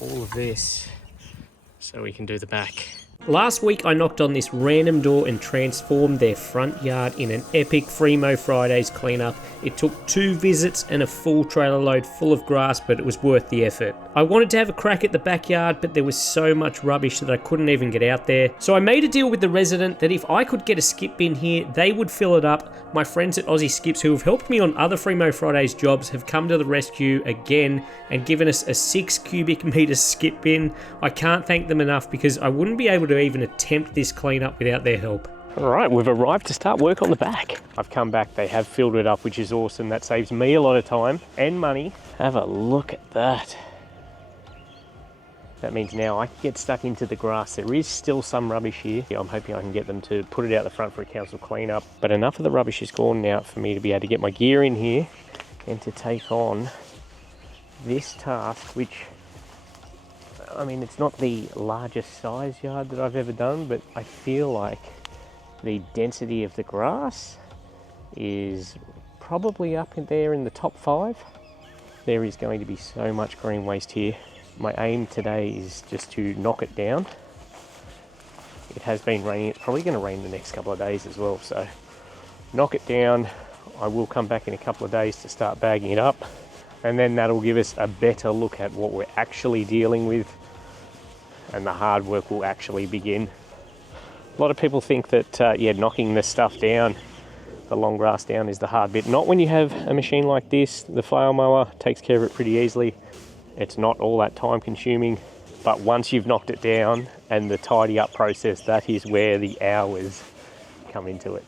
all of this so we can do the back. Last week I knocked on this random door and transformed their front yard in an epic Fremo Fridays cleanup. It took 2 visits and a full trailer load full of grass, but it was worth the effort. I wanted to have a crack at the backyard, but there was so much rubbish that I couldn't even get out there. So I made a deal with the resident that if I could get a skip bin here, they would fill it up. My friends at Aussie Skips, who have helped me on other Fremo Fridays jobs, have come to the rescue again and given us a 6 cubic meter skip bin. I can't thank them enough because I wouldn't be able to even attempt this cleanup without their help. All right, we've arrived to start work on the back. I've come back, they have filled it up, which is awesome. That saves me a lot of time and money. Have a look at that. That means now I can get stuck into the grass. There is still some rubbish here. I'm hoping I can get them to put it out the front for a council cleanup. But enough of the rubbish is gone now for me to be able to get my gear in here and to take on this task, which, I mean, it's not the largest size yard that I've ever done, but I feel like the density of the grass is probably up in there in the top 5. There is going to be so much green waste here. My aim today is just to knock it down. It has been raining, it's probably going to rain the next couple of days as well, so knock it down. I will come back in a couple of days to start bagging it up, and then that'll give us a better look at what we're actually dealing with, and the hard work will actually begin. A lot of people think that, knocking the stuff down, the long grass down, is the hard bit. Not when you have a machine like this. The flail mower takes care of it pretty easily. It's not all that time consuming, but once you've knocked it down and the tidy up process, that is where the hours come into it.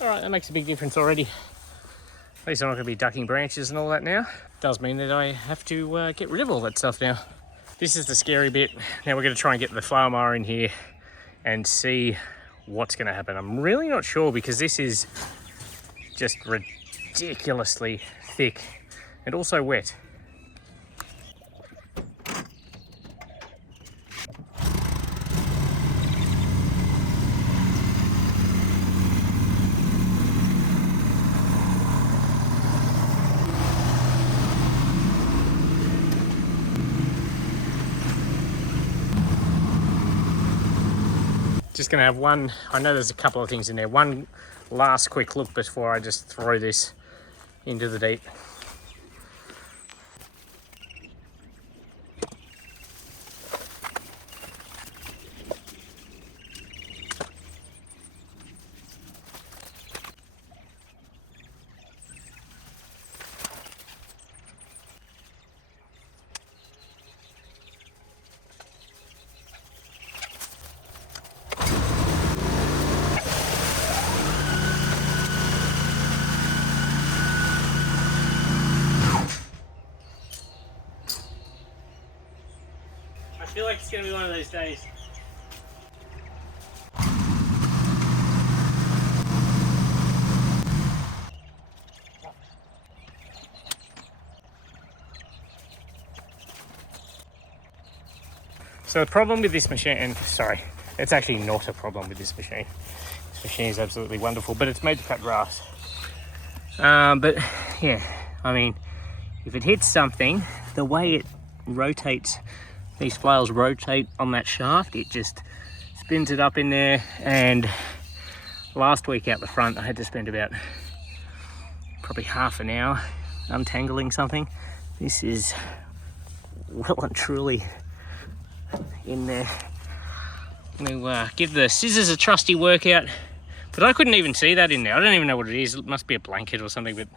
All right, that makes a big difference already. At least I'm not going to be ducking branches and all that now. Does mean that I have to get rid of all that stuff now. This is the scary bit. Now we're going to try and get the flail mower in here and see what's going to happen. I'm really not sure because this is just ridiculously thick and also wet. Just gonna have one, I know there's a couple of things in there, one last quick look before I just throw this into the deep. I feel like it's going to be one of those days. So the problem with this machine, and sorry, it's actually not a problem with this machine. This machine is absolutely wonderful, but it's made to cut grass. But yeah, I mean, if it hits something, the way it rotates, these flails rotate on that shaft, it just spins it up in there. And last week out the front, I had to spend about probably half an hour untangling something. This is well and truly in there. I'm gonna give the scissors a trusty workout, but I couldn't even see that in there. I don't even know what it is. It must be a blanket or something, but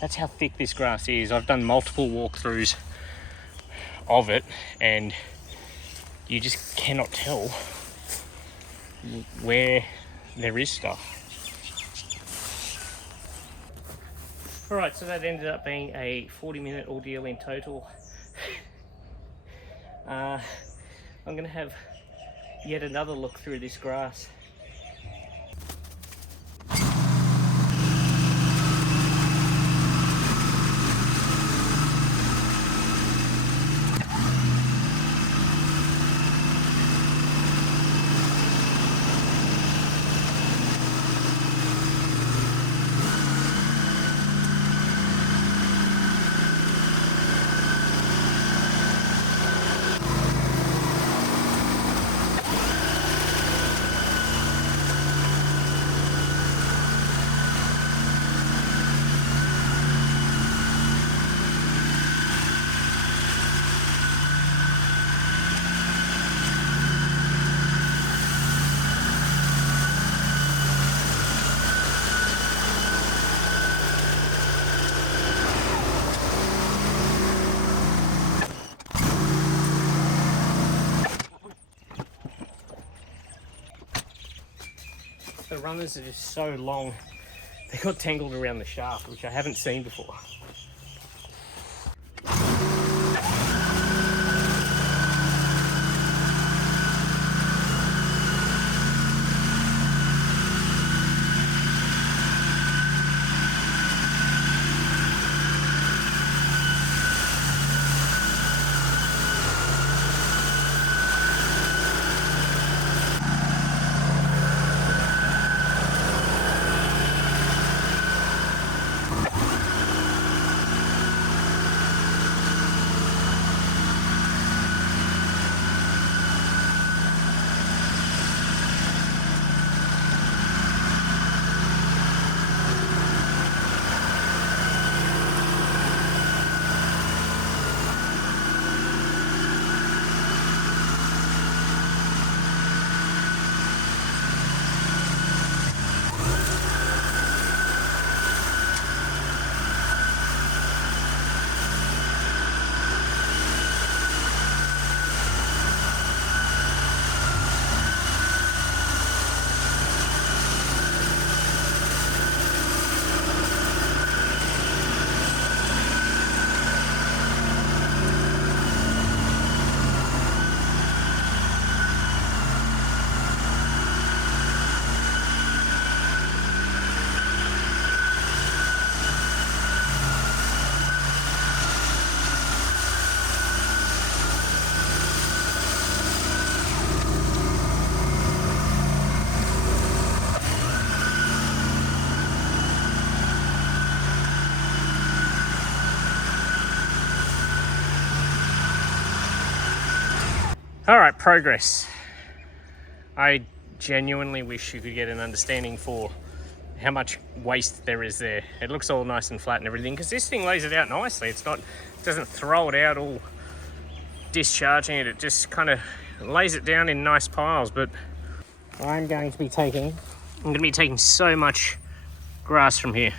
that's how thick this grass is. I've done multiple walkthroughs of it, and you just cannot tell where there is stuff. All right, so that ended up being a 40-minute ordeal in total. I'm gonna have yet another look through this grass. The runners are just so long, they got tangled around the shaft, which I haven't seen before. All right, progress. I genuinely wish you could get an understanding for how much waste there is there. It looks all nice and flat and everything, because this thing lays it out nicely. It doesn't throw it out all discharging it. It just kind of lays it down in nice piles. But I'm going to be taking so much grass from here.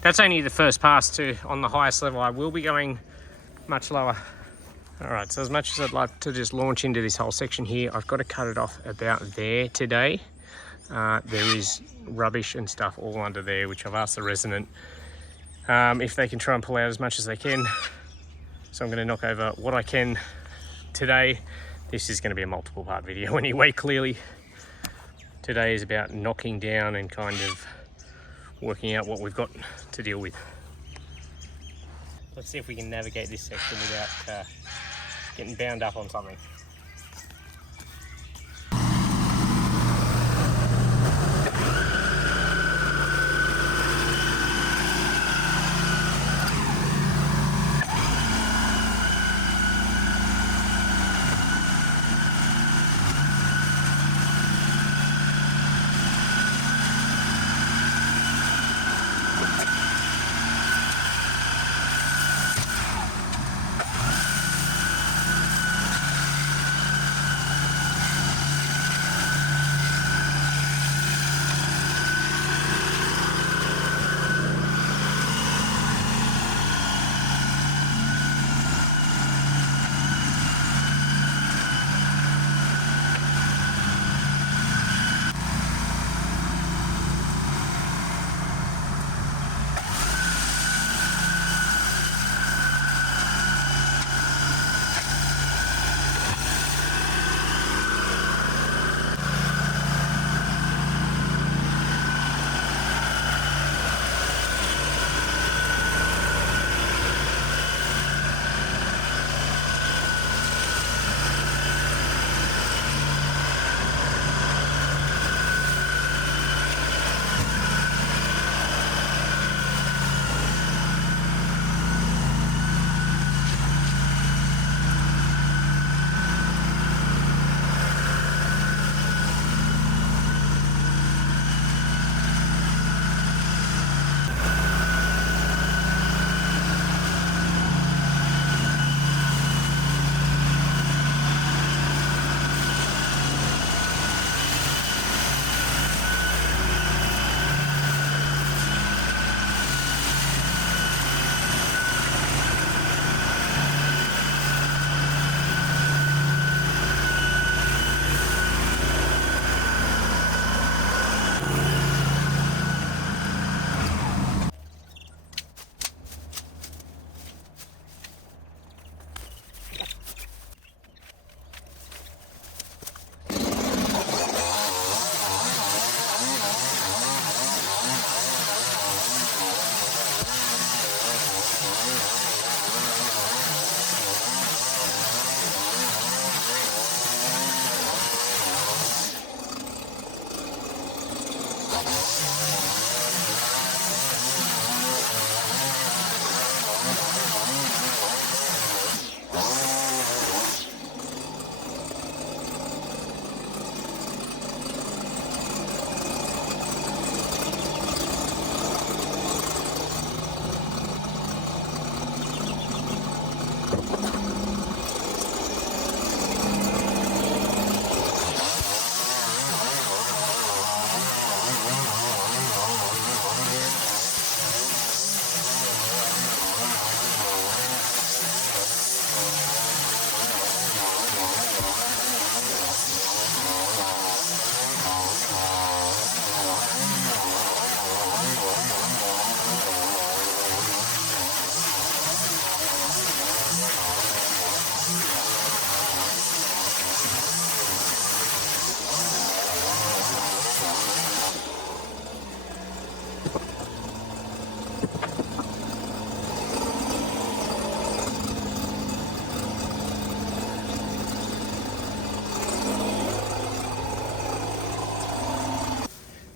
That's only the first pass to on the highest level. I will be going much lower. All right, so as much as I'd like to just launch into this whole section here, I've got to cut it off about there today. There is rubbish and stuff all under there, which I've asked the resident if they can try and pull out as much as they can. So I'm going to knock over what I can today. This is going to be a multiple part video anyway, clearly. Today is about knocking down and kind of working out what we've got to deal with. Let's see if we can navigate this section without getting bound up on something.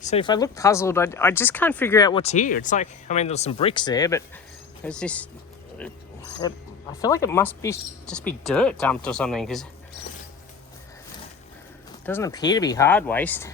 So if I look puzzled, I just can't figure out what's here. It's like, I mean, there's some bricks there, but there's this... I feel like it must be just be dirt dumped or something, because it doesn't appear to be hard waste.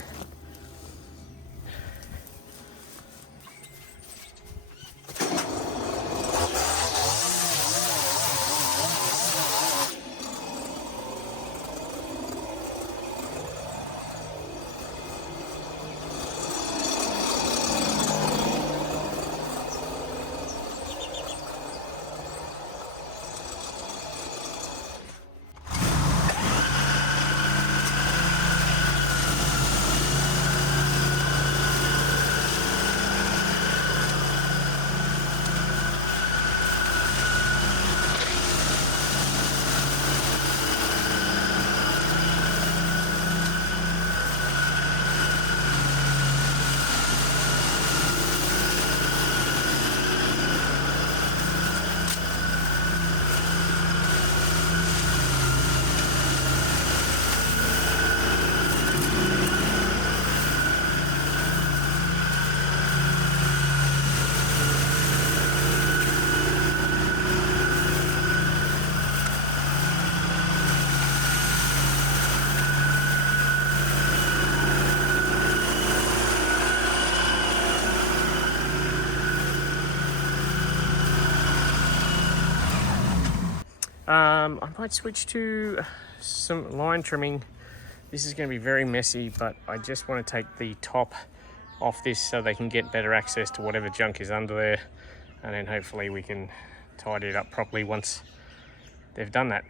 I might switch to some line trimming. This is going to be very messy, but I just want to take the top off this so they can get better access to whatever junk is under there, and then hopefully we can tidy it up properly once they've done that.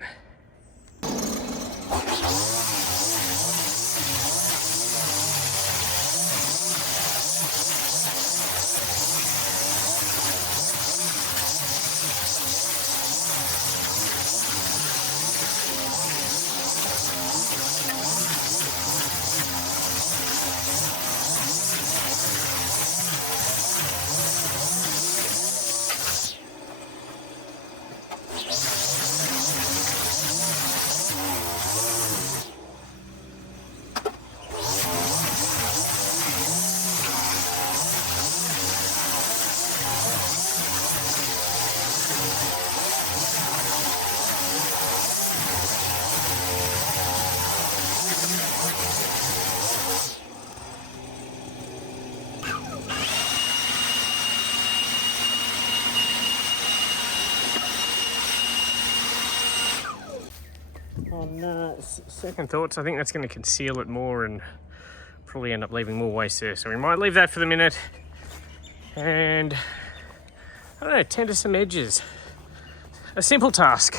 On second thoughts, I think that's going to conceal it more and probably end up leaving more waste there. So we might leave that for the minute and, I don't know, tend to some edges. A simple task.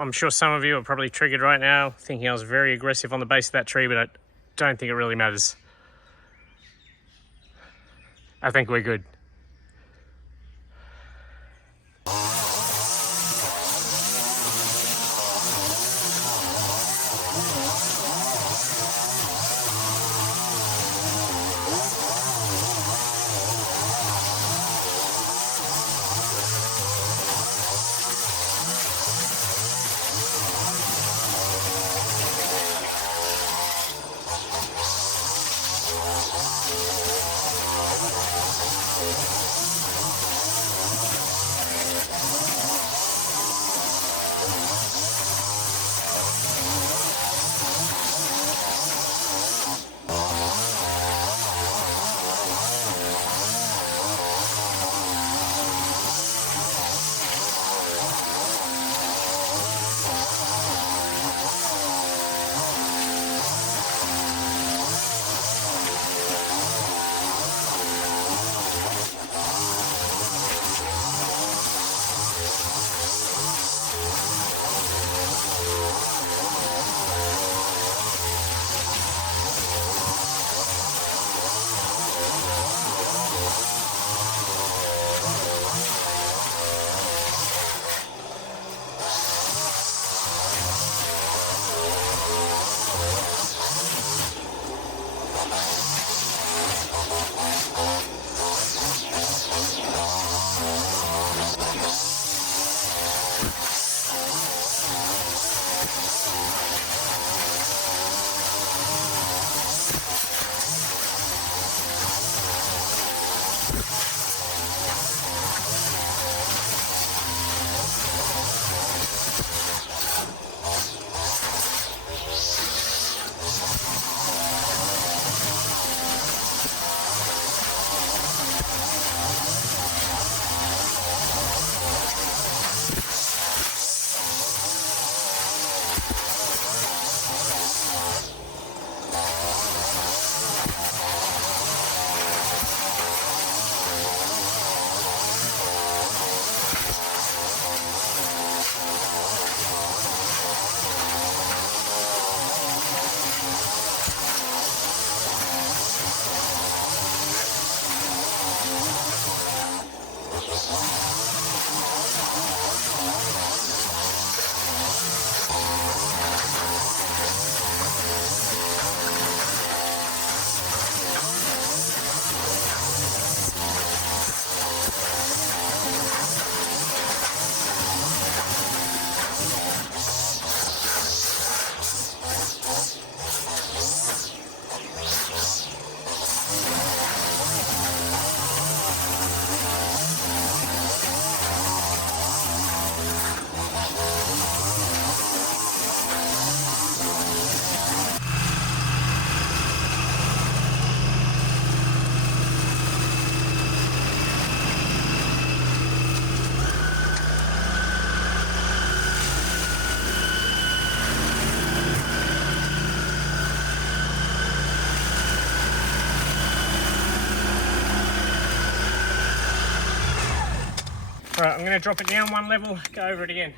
I'm sure some of you are probably triggered right now, thinking I was very aggressive on the base of that tree, but I don't think it really matters. I think we're good. Right, I'm going to drop it down one level, go over it again.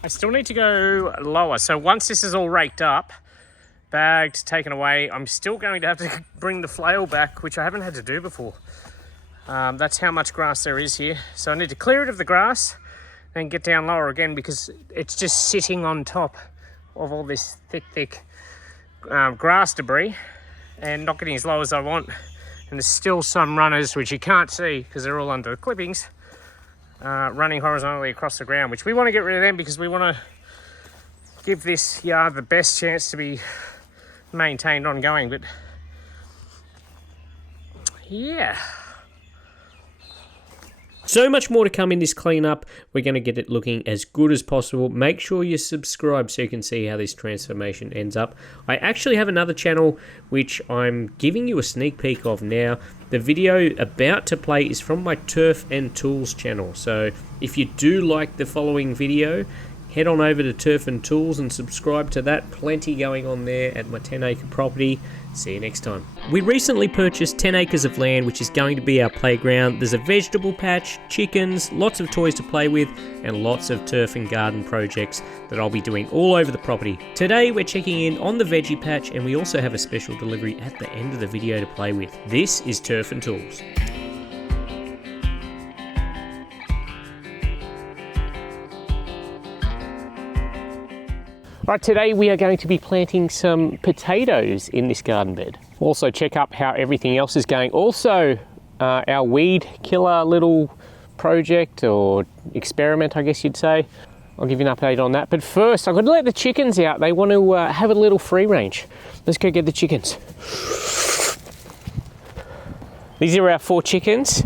I still need to go lower. So once this is all raked up, bagged, taken away, I'm still going to have to bring the flail back, which I haven't had to do before. That's how much grass there is here. So I need to clear it of the grass and get down lower again because it's just sitting on top of all this thick grass debris and not getting as low as I want. And there's still some runners, which you can't see because they're all under the clippings, running horizontally across the ground, which we want to get rid of them because we want to give this yard the best chance to be maintained ongoing, but yeah. So much more to come in this cleanup. We're going to get it looking as good as possible. Make sure you subscribe so you can see how this transformation ends up. I actually have another channel which I'm giving you a sneak peek of now. The video about to play is from my Turf and Tools channel. So if you do like the following video, head on over to Turf and Tools and subscribe to that. Plenty going on there at my 10-acre property. See you next time. We recently purchased 10 acres of land, which is going to be our playground. There's a vegetable patch, chickens, lots of toys to play with, and lots of turf and garden projects that I'll be doing all over the property. Today we're checking in on the veggie patch, and we also have a special delivery at the end of the video to play with. This is Turf and Tools. Right, today we are going to be planting some potatoes in this garden bed. Also check up how everything else is going. Also, our weed killer little project or experiment, I guess you'd say. I'll give you an update on that. But first, I've got to let the chickens out. They want to have a little free range. Let's go get the chickens. These are our 4 chickens.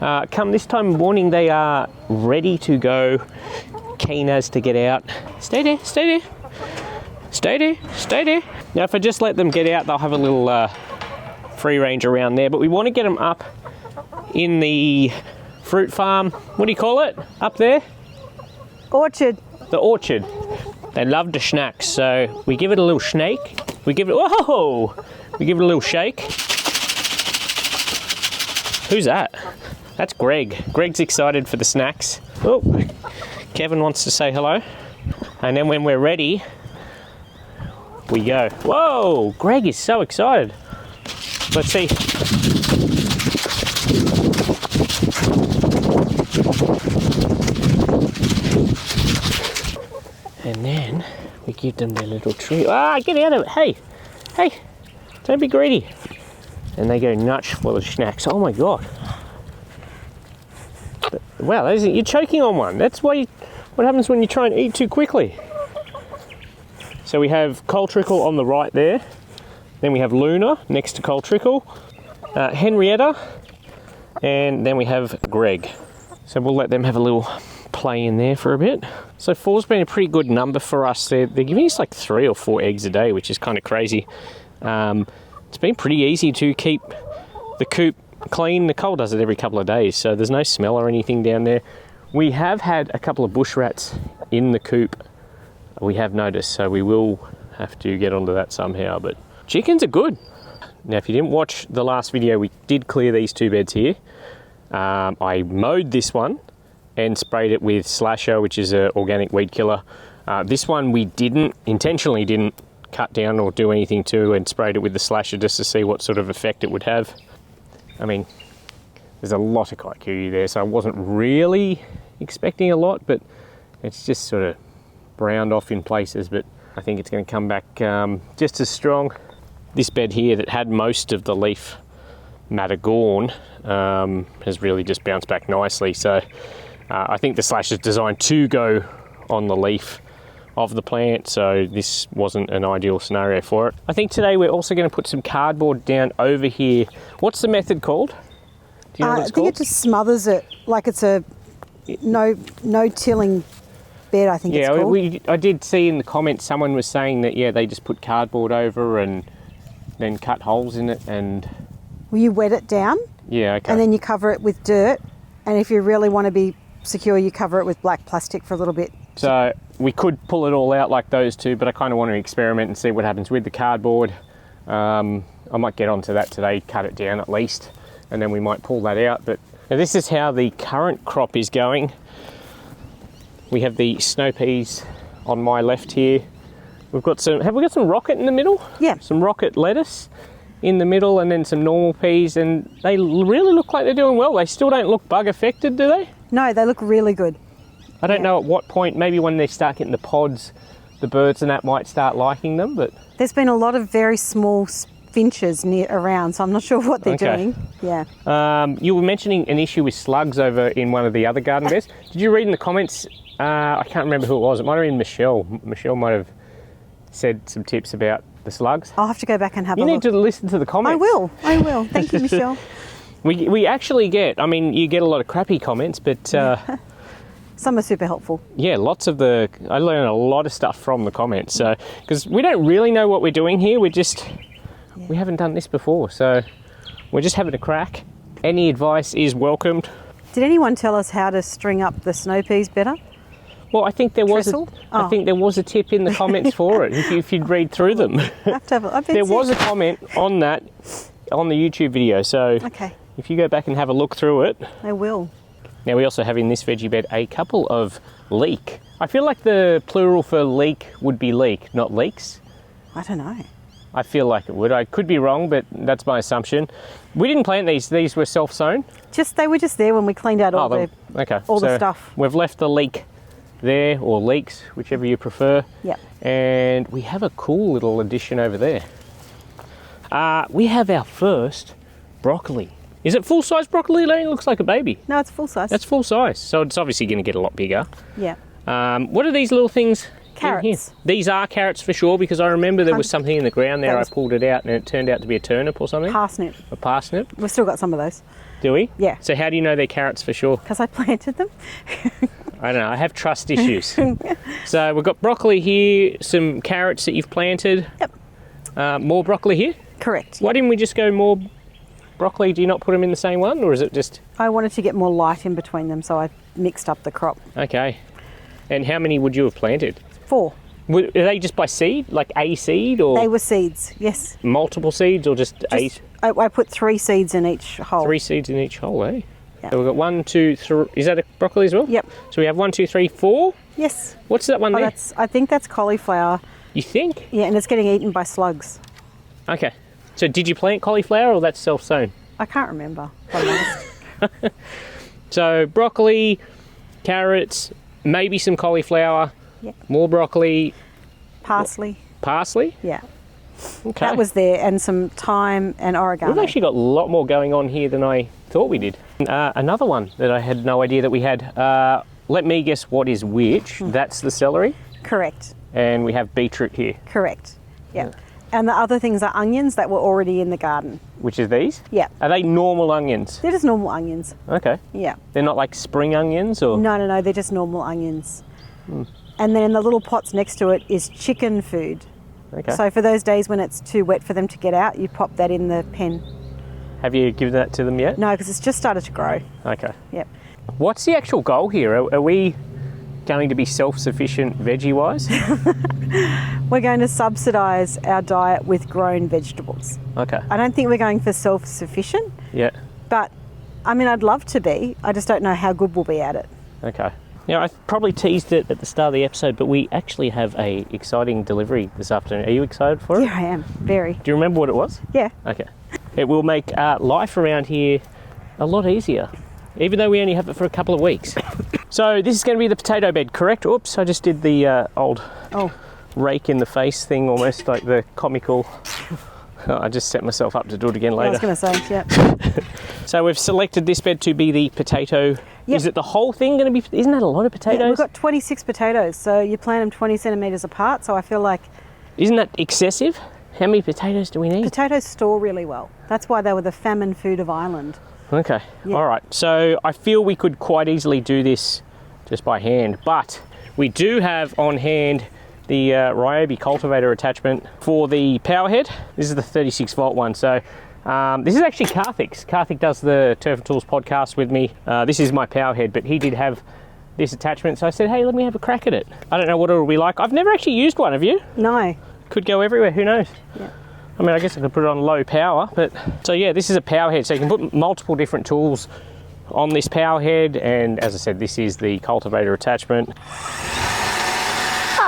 Come this time of morning, they are ready to go. Keen as to get out. Stay there, stay there. Stay there, stay there. Now if I just let them get out, they'll have a little free range around there, but we want to get them up in the fruit farm. What do you call it? Up there? Orchard. The orchard. They love the snacks, so we give it a little snake. We give it, whoa! We give it a little shake. Who's that? That's Greg. Greg's excited for the snacks. Oh, Kevin wants to say hello. And then when we're ready, we go. Whoa, Greg is so excited. Let's see. And then we give them their little treat. Ah, get out of it. Hey, hey, don't be greedy. And they go nuts for the snacks. Oh my God. Wow, you're choking on one. That's why what happens when you try and eat too quickly. So we have Coal Trickle on the right there. Then we have Luna next to Coal Trickle, Henrietta, and then we have Greg. So we'll let them have a little play in there for a bit. So 4's been a pretty good number for us. They're giving us like 3 or 4 eggs a day, which is kind of crazy. It's been pretty easy to keep the coop clean. Nicole does it every couple of days, so there's no smell or anything down there. We have had a couple of bush rats in the coop, we have noticed, so we will have to get onto that somehow, but chickens are good. Now, if you didn't watch the last video, we did clear these 2 beds here. I mowed this one and sprayed it with Slasher, which is an organic weed killer. This one we intentionally didn't cut down or do anything to, and sprayed it with the Slasher just to see what sort of effect it would have. I mean, there's a lot of kikuyu there, so I wasn't really expecting a lot, but it's just sort of browned off in places, but I think it's going to come back just as strong. This bed here that had most of the leaf matter gone has really just bounced back nicely, so I think the Slash is designed to go on the leaf of the plant, so this wasn't an ideal scenario for it. I think today we're also going to put some cardboard down over here. What's the method called? Do you know what it's called? I think it just smothers it like it's a no tilling bed, I think it's called. Yeah, I did see in the comments someone was saying that, yeah, they just put cardboard over and then cut holes in it and... Well, you wet it down. Yeah, okay. And then you cover it with dirt, and if you really want to be secure, you cover it with black plastic for a little bit. So we could pull it all out like those 2, but I kind of want to experiment and see what happens with the cardboard. I might get onto that today, cut it down at least, and then we might pull that out. But now this is how the current crop is going. We have the snow peas on my left here. We've got have we got some rocket in the middle? Yeah. Some rocket lettuce in the middle, and then some normal peas, and they really look like they're doing well. They still don't look bug affected, do they? No, they look really good. I don't know at what point, maybe when they start getting the pods, the birds and that might start liking them, but... There's been a lot of very small finches around, so I'm not sure what they're doing. Yeah. You were mentioning an issue with slugs over in one of the other garden beds. Did you read in the comments, I can't remember who it was, it might have been Michelle. Michelle might have said some tips about The slugs? I'll have to go back and have a You look. need to listen to the comments. I will. Thank you, Michelle. We actually get, I mean, you get a lot of crappy comments, but Some are super helpful. yeah, I learn a lot of stuff from the comments. So, because we don't really know what we're doing here, we haven't done this before, so we're just having a crack. Any advice is welcomed. Did anyone tell us how to string up the snow peas better? Well, I think there was a tip in the comments for it, if you'd read through them. I have to have a, There was a comment on that, on the YouTube video, so Okay, if you go back and have a look through it. I will. Now we also have in this veggie bed a couple of leek. I feel like the plural for leek would be leek, not leeks. I don't know. I feel like it would. I could be wrong, but that's my assumption. We didn't plant these. These were self-sown. They were just there when we cleaned out all the stuff. We've left the leek there, or leeks, whichever you prefer. Yep. And we have a cool little addition over there. We have our first broccoli. Is it full-size broccoli, Elaine? It looks like a baby. No, it's full size. That's full size, so it's obviously going to get a lot bigger. Yeah. What are these little things? Carrots. These are carrots for sure, because I remember there was something in the ground there. I pulled it out and it turned out to be a turnip or something. Parsnip. A parsnip. We've still got some of those. Do we? Yeah. So how do you know they're carrots for sure? Because I planted them. I don't know. I have trust issues. So we've got broccoli here, some carrots that you've planted. Yep. More broccoli here? Correct. Why didn't we just go more broccoli? Do you not put them in the same one, or is it just... I wanted to get more light in between them, so I mixed up the crop. Okay. And how many would you have planted? 4. Are they just by seed, like a seed, or They were seeds, yes. multiple seeds, or just 8? I put 3 seeds in each hole. 3 seeds in each hole, eh? Yeah. So we've got 1, 2, 3. Is that a broccoli as well? Yep. So we have 1, 2, 3, 4. Yes. What's that one there? I think that's cauliflower. You think? Yeah, and it's getting eaten by slugs. Okay. So did you plant cauliflower, or that's self-sown? I can't remember, if I'm honest. So broccoli, carrots, maybe some cauliflower, Yep. more broccoli. Parsley. Parsley? Yeah. Okay. That was there, and some thyme and oregano. We've actually got a lot more going on here than I thought we did. Another one that I had no idea that we had. Let me guess what is which. That's the celery. Correct. And we have beetroot here. Correct. Yeah. And the other things are onions that were already in the garden. Which is these? Yeah. Are they normal onions? They're just normal onions. Okay. Yeah. They're not like spring onions, or? No, they're just normal onions. And then in the little pots next to it is chicken food. Okay. So for those days when it's too wet for them to get out, you pop that in the pen. Have you given that to them yet? No, because it's just started to grow. Okay. Yep. What's the actual goal here? Are we going to be self-sufficient veggie-wise? We're going to subsidise our diet with grown vegetables. Okay. I don't think we're going for self-sufficient, Yeah. but I mean, I'd love to be. I just don't know how good we'll be at it. Okay. Now, I probably teased it at the start of the episode, but we actually have a exciting delivery this afternoon. Are you excited for it? Yeah, I am. Very. Do you remember what it was? Yeah. Okay. It will make life around here a lot easier, even though we only have it for a couple of weeks. So this is going to be the potato bed, correct? Oops, I just did the old rake in the face thing, almost like the comical. I just set myself up to do it again later. I was going to say, yeah. So we've selected this bed to be the potato. Yep. Is it the whole thing going to be? Isn't that a lot of potatoes? Yeah, we've got 26 potatoes, so you plant them 20 centimetres apart, so I feel like... Isn't that excessive? How many potatoes do we need? Potatoes store really well. That's why they were the famine food of Ireland. Okay, Yeah. all right. So I feel we could quite easily do this just by hand, but we do have on hand the Ryobi cultivator attachment for the power head. This is the 36 volt one. So this is actually Karthik's. Karthik does the Turf and Tools podcast with me. This is my power head, but he did have this attachment. So I said, hey, let me have a crack at it. I don't know what it'll be like. I've never actually used one, have you? No. Could go everywhere, who knows? Yeah. I mean, I guess I could put it on low power, but... So yeah, this is a power head, so you can put multiple different tools on this power head, and as I said, this is the cultivator attachment.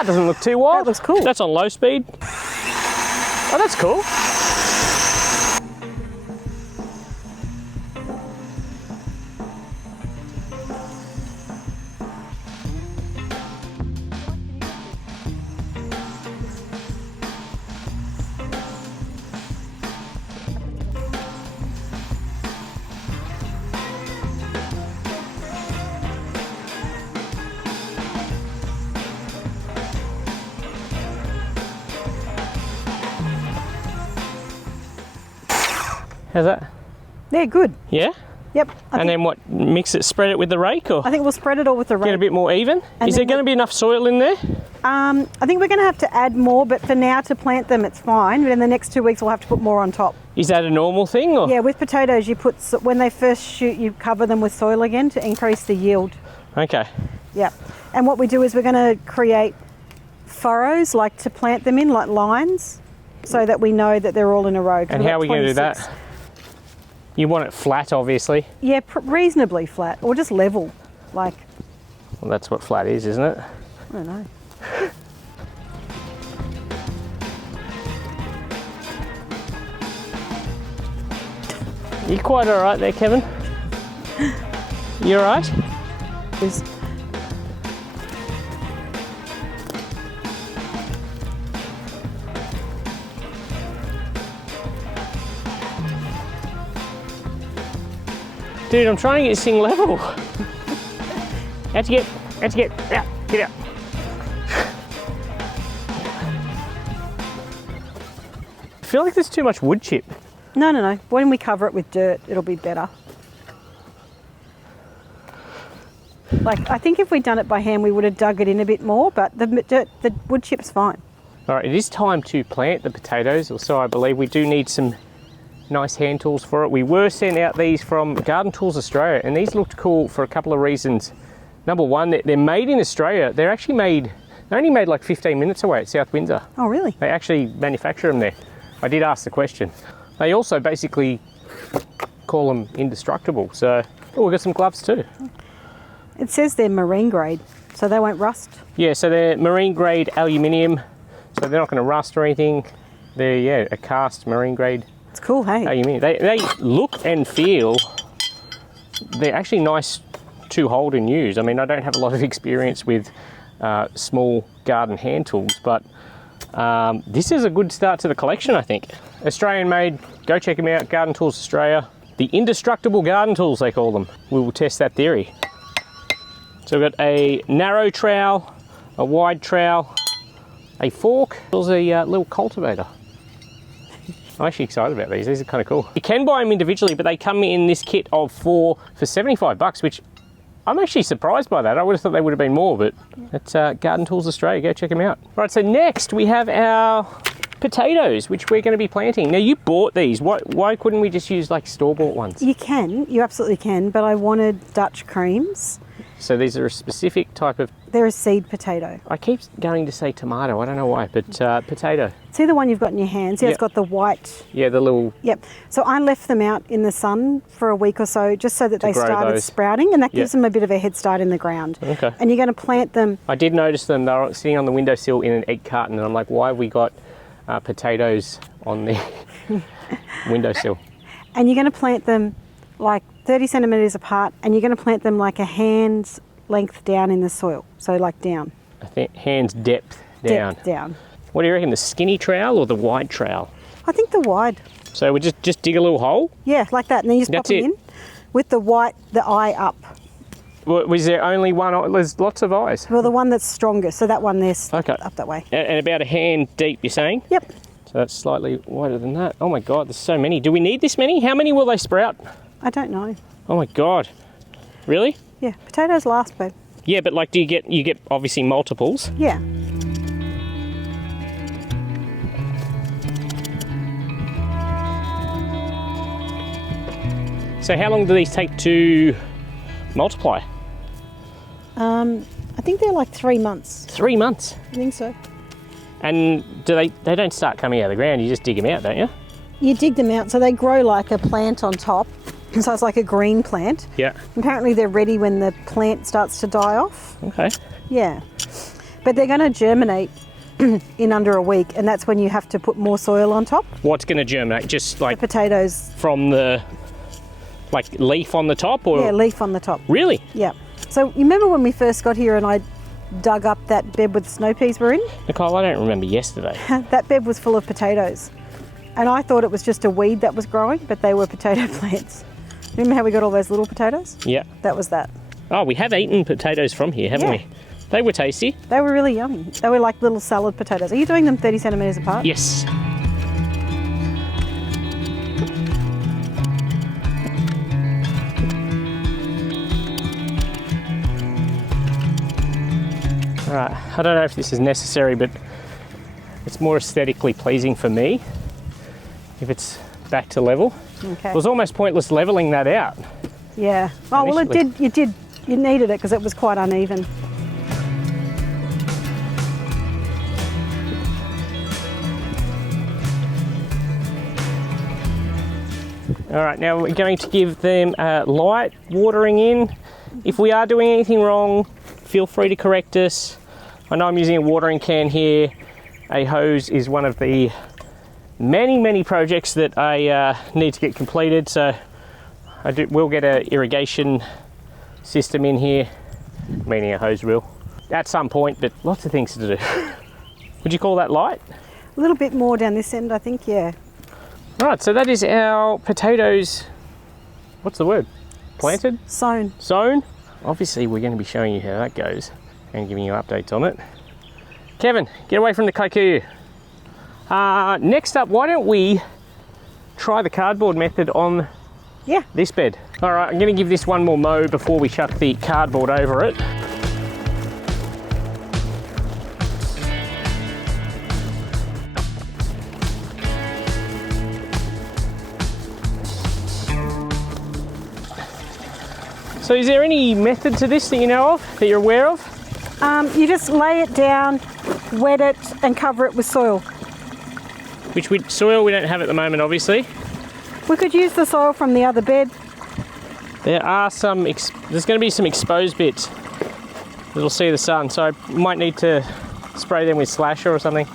It doesn't look too wild. That looks cool. That's on low speed. Oh, that's cool. How's that? They're good. Yeah? Yep. And then what, mix it, spread it with the rake, or I think we'll spread it all with the rake. get a bit more even? And Is there going to be enough soil in there? I think we're going to have to add more, but for now to plant them, it's fine. But in the next 2 weeks, we'll have to put more on top. Is that a normal thing? Or? Yeah, with potatoes, you put, when they first shoot, you cover them with soil again to increase the yield. Okay. Yeah. And what we do is we're going to create furrows, like to plant them in, like lines, so that we know that they're all in a row. And how are we going to do that? You want it flat, obviously. Yeah, reasonably flat, or just level, like. Well, that's what flat is, isn't it? I don't know. You're quite all right there, Kevin. You all right? Dude, I'm trying to get this thing level. How'd you get out, get out. I feel like there's too much wood chip. No. When we cover it with dirt, it'll be better. Like, I think if we'd done it by hand, we would have dug it in a bit more, but the wood chip's fine. All right, it is time to plant the potatoes, or so I believe. We do need some nice hand tools for it. We were sent out these from Garden Tools Australia, and these looked cool for a couple of reasons. Number one, they're made in Australia. They're actually made, they're only made like 15 minutes away at South Windsor. Oh, really? They actually manufacture them there. I did ask the question. They also basically call them indestructible. So, oh, we've got some gloves too. It says they're marine grade, so they won't rust. Yeah, so they're marine grade aluminium, so they're not going to rust or anything. They're, yeah, a cast marine grade. It's cool, hey? Aluminium. They look and feel, they're actually nice to hold and use. I mean, I don't have a lot of experience with small garden hand tools, but this is a good start to the collection, I think. Australian made, go check them out, Garden Tools Australia. The Indestructible garden tools, they call them. We will test that theory. So we've got a narrow trowel, a wide trowel, a fork, there's a little cultivator. I'm actually excited about these are kind of cool. You can buy them individually, but they come in this kit of 4 for 75 bucks, which I'm actually surprised by that. I would have thought they would have been more, but it's Garden Tools Australia, go check them out. Right, so next we have our potatoes, which we're going to be planting. Now you bought these, why couldn't we just use like store-bought ones? You absolutely can, but I wanted Dutch creams. So these are a specific type of... They're a seed potato. I keep going to say tomato, I don't know why, but potato. See the one you've got in your hands? Yeah, Yep. It's got the white... Yeah, the little... Yep. So I left them out in the sun for a week or so, just so that they grow started those. sprouting, and that gives them a bit of a head start in the ground. Okay. And you're going to plant them... I did notice them, they were sitting on the windowsill in an egg carton, and I'm like, why have we got potatoes on the windowsill? And you're going to plant them like 30 centimetres apart, and you're going to plant them like a hand's length down in the soil. So like down. I think hands depth down. Depth down. What do you reckon, the skinny trowel or the wide trowel? I think the wide. So we just dig a little hole? Yeah, like that, and then you just pop them in with the eye up. Was there only one? There's lots of eyes. Well, the one that's strongest, so that one there's okay. Up that way. And about a hand deep, you're saying? Yep. So that's slightly wider than that. Oh my God, there's so many. Do we need this many? How many will they sprout? I don't know. Oh my God. Really? Yeah, potatoes last, babe. Yeah, but like, you get obviously multiples? Yeah. So how long do these take to multiply? I think they're like 3 months. 3 months? I think so. And do they don't start coming out of the ground, you just dig them out, don't you? You dig them out, so they grow like a plant on top. So it's like a green plant. Yeah. Apparently they're ready when the plant starts to die off. Okay. Yeah. But they're going to germinate in under a week, and that's when you have to put more soil on top. What's going to germinate? Just like the potatoes. From the like leaf on the top, or? Yeah, leaf on the top. Really? Yeah. So you remember when we first got here and I dug up that bed where the snow peas were in? Nicole, I don't remember yesterday. That bed was full of potatoes. And I thought it was just a weed that was growing, but they were potato plants. Remember how we got all those little potatoes? Yeah. That was that. Oh, we have eaten potatoes from here, haven't we? They were tasty. They were really yummy. They were like little salad potatoes. Are you doing them 30 centimetres apart? Yes. All right, I don't know if this is necessary, but it's more aesthetically pleasing for me if it's back to level. Okay. It was almost pointless leveling that out. Yeah. Oh, well, Initially. you needed it because it was quite uneven. All right, now we're going to give them light watering in. If we are doing anything wrong, feel free to correct us. I know I'm using a watering can here. A hose is one of the many projects that I need to get completed, so we'll get an irrigation system in here, meaning a hose will, at some point, but lots of things to do. Would you call that light? A little bit more down this end, I think, yeah. All right, so that is our potatoes, what's the word? Planted? Sown. Sown. Obviously, we're going to be showing you how that goes and giving you updates on it. Kevin, get away from the kikuyu. Next up, why don't we try the cardboard method on this bed? All right, I'm going to give this one more mow before we chuck the cardboard over it. So is there any method to this that you know of, that you're aware of? You just lay it down, wet it, and cover it with soil. Soil we don't have at the moment, obviously. We could use the soil from the other bed. There are some, there's going to be some exposed bits that'll see the sun, so I might need to spray them with slasher or something.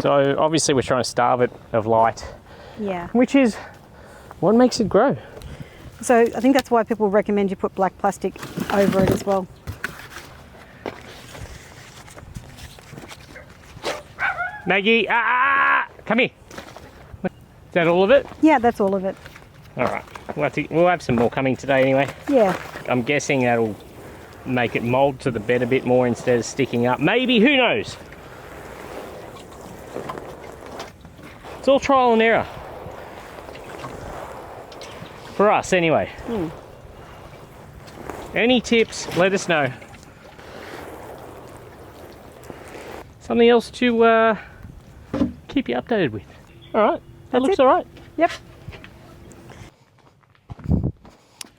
So obviously we're trying to starve it of light. Yeah. Which is what makes it grow. So I think that's why people recommend you put black plastic over it as well. Maggie, come here. Is that all of it? Yeah, that's all of it. All right, we'll have some more coming today anyway. Yeah. I'm guessing that'll make it mold to the bed a bit more instead of sticking up. Maybe, who knows? It's all trial and error. For us, anyway. Any tips, let us know. Something else to keep you updated with. All right, that looks all right. Yep. All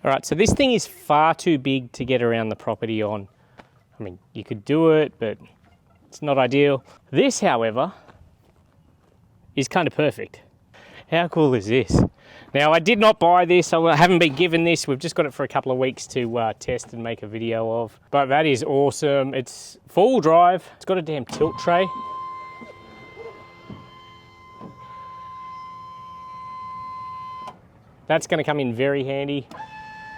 right, so this thing is far too big to get around the property on. I mean, you could do it, but it's not ideal. This, however, is kind of perfect. How cool is this? Now, I did not buy this. I haven't been given this. We've just got it for a couple of weeks to test and make a video of. But that is awesome. It's full drive. It's got a damn tilt tray. That's going to come in very handy.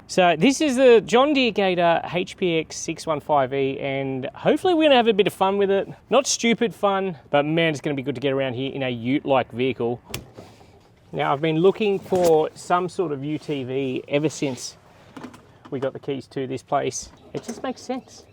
So this is the John Deere Gator HPX 615E, and hopefully we're going to have a bit of fun with it. Not stupid fun, but man, it's going to be good to get around here in a ute-like vehicle. Now, I've been looking for some sort of UTV ever since we got the keys to this place. It just makes sense.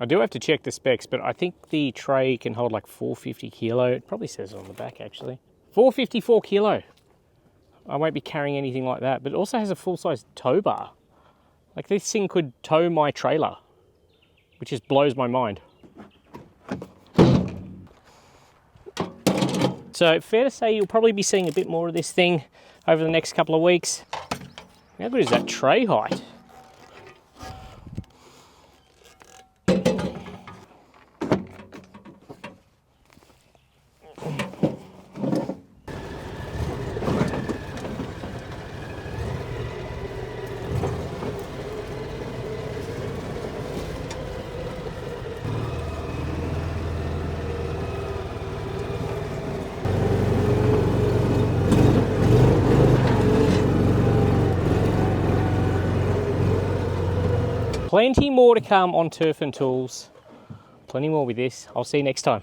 I do have to check the specs, but I think the tray can hold like 450 kilo. It probably says it on the back actually. 454 kilo. I won't be carrying anything like that, but it also has a full-size tow bar. Like this thing could tow my trailer, which just blows my mind. So fair to say you'll probably be seeing a bit more of this thing over the next couple of weeks. How good is that tray height? Plenty more to come on turf and tools. Plenty more with this. I'll see you next time.